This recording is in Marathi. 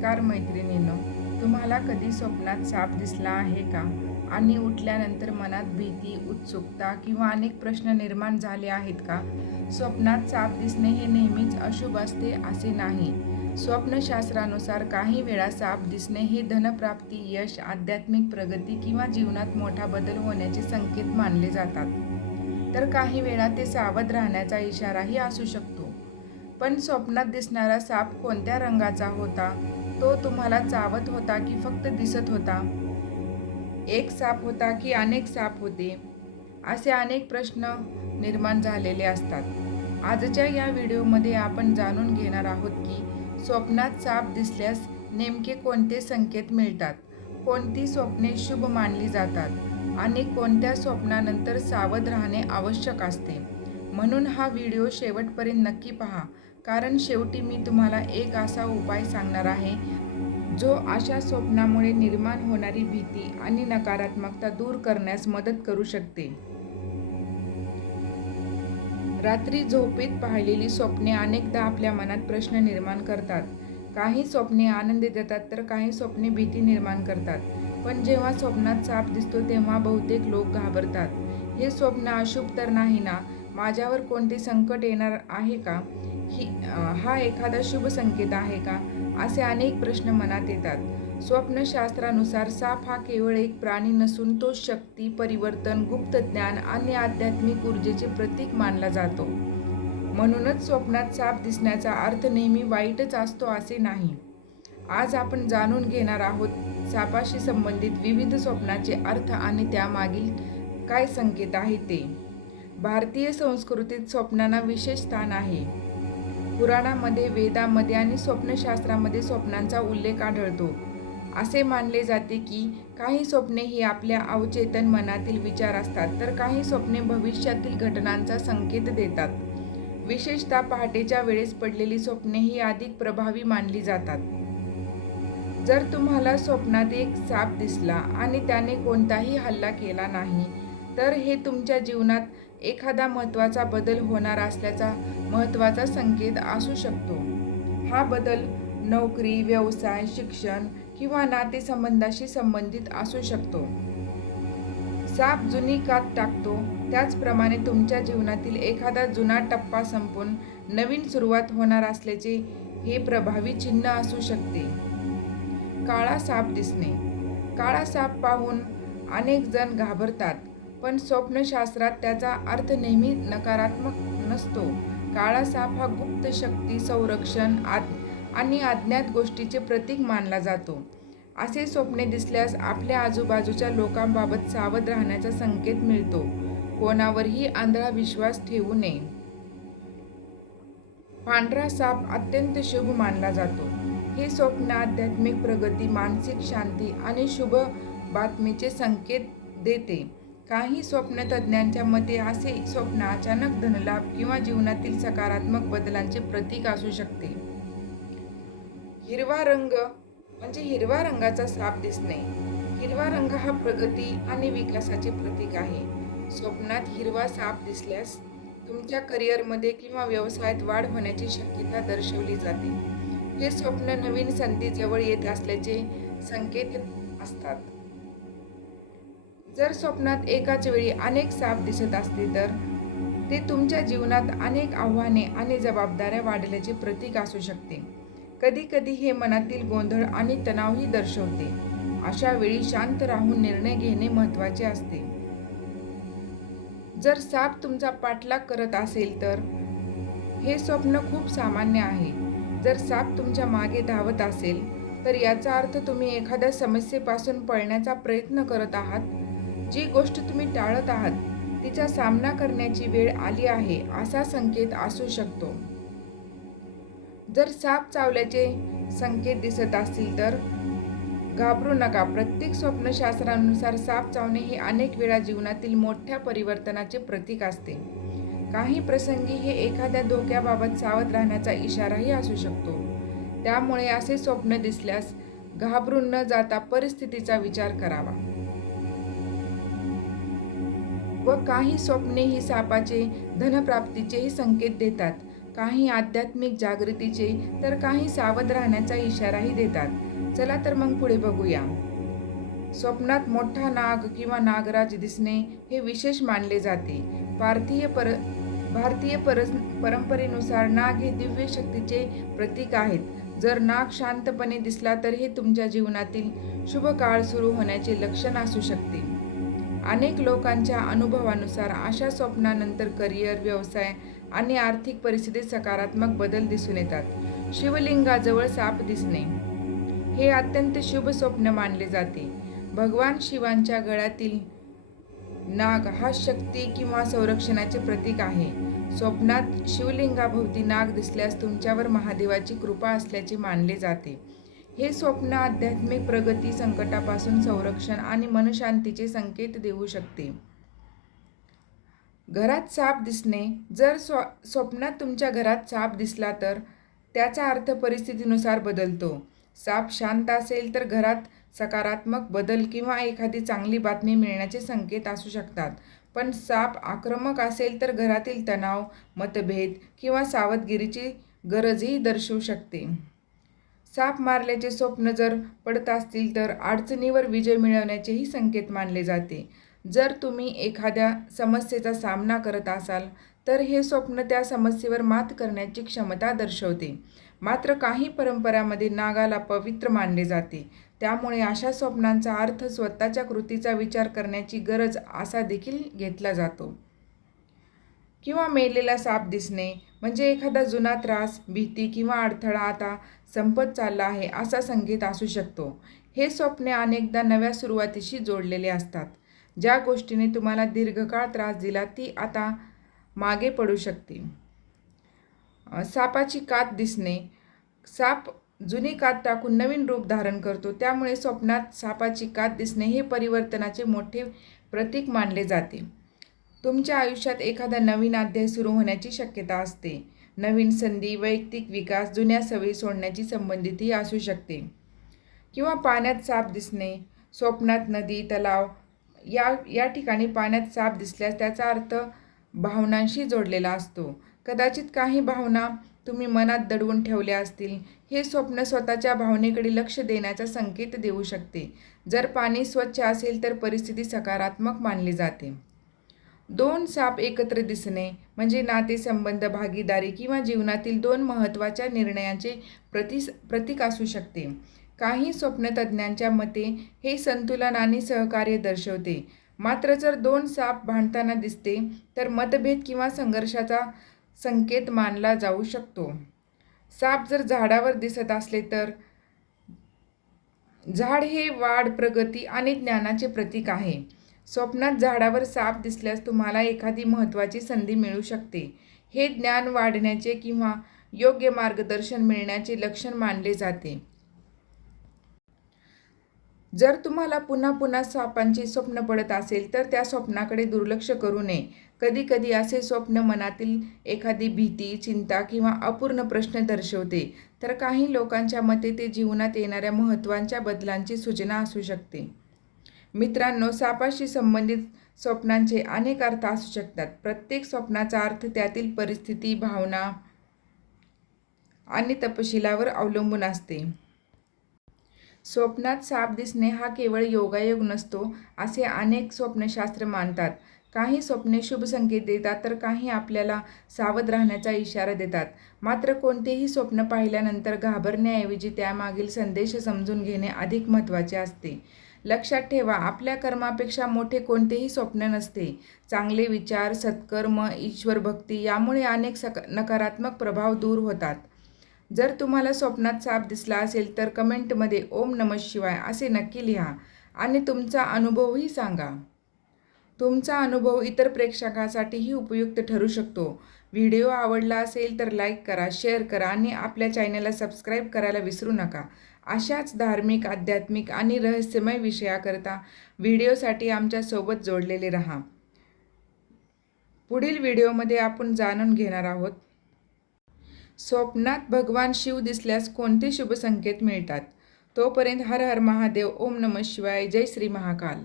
नमस्कार मैत्रिणींनो, तुम्हाला कधी स्वप्नात साप दिसला आहे का? आणि उठल्यानंतर मनात भीती, उत्सुकता किंवा अनेक प्रश्न निर्माण झाले आहेत का? स्वप्नात साप दिसणे हे नेहमीच अशुभ असते असे नाही. स्वप्नशास्त्रानुसार काही वेळा साप दिसणे हे धनप्राप्ती, यश, आध्यात्मिक प्रगती किंवा जीवनात मोठा बदल होण्याचे संकेत मानले जातात. तर काही वेळा ते सावध राहण्याचा इशाराही असू शकतो. पण स्वप्नात दिसणारा साप कोणत्या रंगाचा होता? तो तुम्हाला चावत होता की फक्त दिसत होता? एक साप होता की अनेक साप होते? असे अनेक प्रश्न निर्माण झालेले असतात. आजच्या या व्हिडिओमध्ये आपण जाणून घेणार आहोत की स्वप्नात साप दिसल्यास नेमके कोणते संकेत मिळतात, कोणती स्वप्ने शुभ मानली जातात आणि कोणत्या स्वप्नानंतर सावध राहणे आवश्यक असते. म्हणून हा व्हिडिओ शेवटपर्यंत नक्की पहा, कारण शेवटी मी तुम्हाला एक असा उपाय सांगणार आहे जो अशा स्वप्नामुळे निर्माण होणारी भीती आणि नकारात्मकता दूर करण्यास मदत करू शकते. रात्री झोपेत पाहिलेली स्वप्ने अनेकदा आपल्या मनात प्रश्न निर्माण करतात. काही स्वप्ने आनंद देतात तर काही स्वप्ने भीती निर्माण करतात. पण जेव्हा स्वप्नात साप दिसतो तेव्हा बहुतेक लोक घाबरतात. हे स्वप्न अशुभ तर नाही ना? माझ्यावर कोणते संकट येणार आहे का? हा एखादा शुभ संकेत आहे का? असे अनेक प्रश्न मनात येतात. स्वप्नशास्त्रानुसार साप हा केवळ एक प्राणी नसून तो शक्ती, परिवर्तन, गुप्त ज्ञान आणि आध्यात्मिक ऊर्जेचे प्रतीक मानला जातो. म्हणूनच स्वप्नात साप दिसण्याचा अर्थ नेहमी वाईटच असतो असे नाही. आज आपण जाणून घेणार आहोत सापाशी संबंधित विविध स्वप्नाचे अर्थ आणि त्यामागील काय संकेत आहेत ते. भारतीय संस्कृतीत स्वप्नांना विशेष स्थान आहे. पुराणांमध्ये, वेदांमध्ये आणि स्वप्नशास्त्रामध्ये स्वप्नांचा उल्लेख आढळतो. असे मानले जाते की काही स्वप्ने ही आपल्या अवचेतन मनातील विचार असतात, तर काही स्वप्ने भविष्यातील घटनांचा संकेत देतात. विशेषतः पहाटेच्या वेळेस पडलेली स्वप्ने ही अधिक प्रभावी मानली जातात. जर तुम्हाला स्वप्नात एक साप दिसला आणि त्याने कोणताही हल्ला केला नाही, तर हे तुमच्या जीवनात एखादा महत्त्वाचा बदल होणार असल्याचा महत्त्वाचा संकेत असू शकतो. हा बदल नोकरी, व्यवसाय, शिक्षण किंवा नातेसंबंधाशी संबंधित असू शकतो. साप जुनी कात टाकतो, त्याचप्रमाणे तुमच्या जीवनातील एखादा जुना टप्पा संपून नवीन सुरुवात होणार असल्याचे हे प्रभावी चिन्ह असू शकते. काळा साप दिसणे. काळा साप पाहून अनेक जण घाबरतात, पण स्वप्नशास्त्रात त्याचा अर्थ नेहमी नकारात्मक नसतो. काळा साप हा गुप्त शक्ती, संरक्षण आणि अज्ञात गोष्टीचे प्रतीक मानला जातो. असे स्वप्ने दिसल्यास आपल्या आजूबाजूच्या लोकांबाबत सावध राहण्याचा संकेत मिळतो. कोणावरही आंधळा विश्वास ठेवू नये. पांढरा साप अत्यंत शुभ मानला जातो. हे स्वप्न आध्यात्मिक प्रगती, मानसिक शांती आणि शुभ बातमीचे संकेत देते. काही स्वप्नतज्ज्ञांच्या मते असे स्वप्न अचानक धनलाभ किंवा जीवनातील सकारात्मक बदलांचे प्रतीक असू शकते. हिरवा रंग म्हणजे हिरवा रंगाचा साप दिसणे. हिरवा रंग हा प्रगती आणि विकासाचे प्रतीक आहे. स्वप्नात हिरवा साप दिसल्यास तुमच्या करिअरमध्ये किंवा व्यवसायात वाढ होण्याची शक्यता दर्शवली जाते. हे स्वप्न नवीन संधी जवळ येत असल्याचे संकेत असतात. जर स्वप्नात एकाच वेळी अनेक साप दिसत असतील तर ते तुमच्या जीवनात अनेक आव्हाने आणि जबाबदाऱ्या वाढल्याचे प्रतीक असू शकते. कधी-कधी हे मनातील गोंधळ आणि तणावही दर्शवते. अशा वेळी शांत राहून निर्णय घेणे महत्त्वाचे असते. जर साप तुमचा पाठलाग करत असेल तर हे स्वप्न खूप सामान्य आहे. जर साप तुमच्या मागे धावत असेल तर याचा अर्थ तुम्ही एखाद्या समस्येपासून पळण्याचा प्रयत्न करत आहात. जी गोष्ट तुम्ही टाळत आहात तिचा सामना करण्याची वेळ आली आहे असा संकेत असू शकतो. जर साप चावल्याचे संकेत दिसत असतील तर घाबरू नका. प्रत्येक स्वप्नशास्त्रानुसार साप चावणे हे अनेक वेळा जीवनातील मोठ्या परिवर्तनाचे प्रतीक असते. काही प्रसंगी हे एखाद्या धोक्याबाबत सावध राहण्याचा इशाराही असू शकतो. त्यामुळे असे स्वप्न दिसल्यास घाबरून न जाता परिस्थितीचा विचार करावा. व काही स्वप्ने ही सापाचे धनप्राप्तीचेही संकेत देतात. काही आध्यात्मिक जागृतीचे तर काही सावध राहण्याचा इशाराही देतात. चला तर मग पुढे बघूया. स्वप्नात मोठा नाग किंवा नागराज दिसणे हे विशेष मानले जाते. भारतीय परंपरेनुसार नाग हे दिव्य शक्तीचे प्रतीक आहेत. जर नाग शांतपणे दिसला तर हे तुमच्या जीवनातील शुभ काळ सुरू होण्याचे लक्षण असू शकते. अनेक लोकांच्या अनुभवानुसार अशा स्वप्नानंतर करिअर, व्यवसाय आणि आर्थिक परिस्थितीत सकारात्मक बदल दिसून येतात. शिवलिंगाजवळ साप दिसणे हे अत्यंत शुभ स्वप्न मानले जाते. भगवान शिवांच्या गळ्यातील नाग हा शक्ती किंवा संरक्षणाचे प्रतीक आहे. स्वप्नात शिवलिंगाभोवती नाग दिसल्यास तुमच्यावर महादेवाची कृपा असल्याचे मानले जाते. हे स्वप्न आध्यात्मिक प्रगती, संकटापासून संरक्षण आणि मनशांतीचे संकेत देऊ शकते. घरात साप दिसणे जर स्वप्नात तुमच्या घरात साप दिसला तर त्याचा अर्थ परिस्थितीनुसार बदलतो. साप शांत असेल तर घरात सकारात्मक बदल किंवा एखादी चांगली बातमी मिळण्याचे संकेत असू शकतात. पण साप आक्रमक असेल तर घरातील तणाव, मतभेद किंवा सावधगिरीची गरजही दर्शवू शकते. साप मारल्याचे स्वप्न जर पडत असतील तर अडचणीवर विजय मिळवण्याचेही संकेत मानले जाते. जर तुम्ही एखाद्या समस्येचा सामना करत असाल तर हे स्वप्न त्या समस्येवर मात करण्याची क्षमता दर्शवते. मात्र काही परंपरांमध्ये नागाला पवित्र मानले जाते. त्यामुळे अशा स्वप्नांचा अर्थ स्वतःच्या कृतीचा विचार करण्याची गरज असा देखील घेतला जातो. किंवा मेलेला साप दिसणे म्हणजे एखादा जुना त्रास, भीती किंवा अडथळा आता संपत चालला आहे असा संकेत असू शकतो. हे स्वप्ने अनेकदा नव्या सुरुवातीशी जोडलेले असतात. ज्या गोष्टीने तुम्हाला दीर्घकाळ त्रास दिला ती आता मागे पडू शकते. सापाची कात दिसणे साप जुनी कात टाकून नवीन रूप धारण करतो. त्यामुळे स्वप्नात सापाची कात दिसणे हे परिवर्तनाचे मोठे प्रतीक मानले जाते. तुमच्या आयुष्यात एखादा नवीन अध्याय सुरू होण्याची शक्यता असते. नवीन संधी, वैयक्तिक विकास, जुन्या सवयी सोडण्याची संबंधितही असू शकते. किंवा पाण्यात साप दिसणे स्वप्नात नदी, तलाव या ठिकाणी पाण्यात साप दिसल्यास त्याचा अर्थ भावनांशी जोडलेला असतो. कदाचित काही भावना तुम्ही मनात दडवून ठेवल्या असतील. हे स्वप्न स्वतःच्या भावनेकडे लक्ष देण्याचा संकेत देऊ शकते. जर पाणी स्वच्छ असेल तर परिस्थिती सकारात्मक मानली जाते. दोन साप एकत्र दिसणे म्हणजे नातेसंबंध, भागीदारी किंवा जीवनातील दोन महत्त्वाच्या निर्णयांचे प्रतीक असू शकते. काही स्वप्नतज्ज्ञांच्या मते हे संतुलन आणि सहकार्य दर्शवते. मात्र जर दोन साप भांडताना दिसते तर मतभेद किंवा संघर्षाचा संकेत मानला जाऊ शकतो. साप जर झाडावर दिसत असले तर झाड हे वाढ, प्रगती आणि ज्ञानाचे प्रतीक आहे. स्वप्नात झाडावर साप दिसल्यास तुम्हाला एखादी महत्त्वाची संधी मिळू शकते. हे ज्ञान वाढण्याचे किंवा योग्य मार्गदर्शन मिळण्याचे लक्षण मानले जाते. जर तुम्हाला पुन्हा पुन्हा सापांचे स्वप्न पडत असेल तर त्या स्वप्नाकडे दुर्लक्ष करू नये. कधीकधी असे स्वप्न मनातील एखादी भीती, चिंता किंवा अपूर्ण प्रश्न दर्शवते. तर काही लोकांच्या मते ते जीवनात येणाऱ्या महत्त्वाच्या बदलांची सूचना असू शकते. मित्रांनो, सापाशी संबंधित स्वप्नांचे अनेक अर्थ असू शकतात. प्रत्येक स्वप्नाचा अर्थ त्यातील परिस्थिती, भावना आणि तपशिलावर अवलंबून असते. स्वप्नात साप दिसणे हा केवळ योगायोग नसतो असे अनेक स्वप्नशास्त्र मानतात. काही स्वप्ने शुभ संकेत देतात तर काही आपल्याला सावध राहण्याचा इशारा देतात. मात्र कोणतेही स्वप्न पाहिल्यानंतर घाबरण्याऐवजी त्यामागील संदेश समजून घेणे अधिक महत्त्वाचे असते. लक्षात ठेवा, आपल्या कर्मापेक्षा मोठे कोणतेही स्वप्न नसते. चांगले विचार, सत्कर्म, ईश्वरभक्ती यामुळे अनेक नकारात्मक प्रभाव दूर होतात. जर तुम्हाला स्वप्नात साप दिसला असेल तर कमेंटमध्ये ओम नमः शिवाय असे नक्की लिहा आणि तुमचा अनुभवही सांगा. तुमचा अनुभव इतर प्रेक्षकांसाठीही उपयुक्त ठरू शकतो. व्हिडिओ आवडला असेल तर लाईक करा, शेअर करा आणि आपल्या चॅनलला सबस्क्राईब करायला विसरू नका. अशाच धार्मिक, आध्यात्मिक आणि रहस्यमय विषयाकरता व्हिडिओसाठी आमच्यासोबत जोडलेले राहा. पुढील व्हिडिओमध्ये आपण जाणून घेणार आहोत स्वप्नात भगवान शिव दिसल्यास कोणते शुभ संकेत मिळतात. तोपर्यंत हर हर महादेव, ओम नमः शिवाय, जय श्री महाकाल.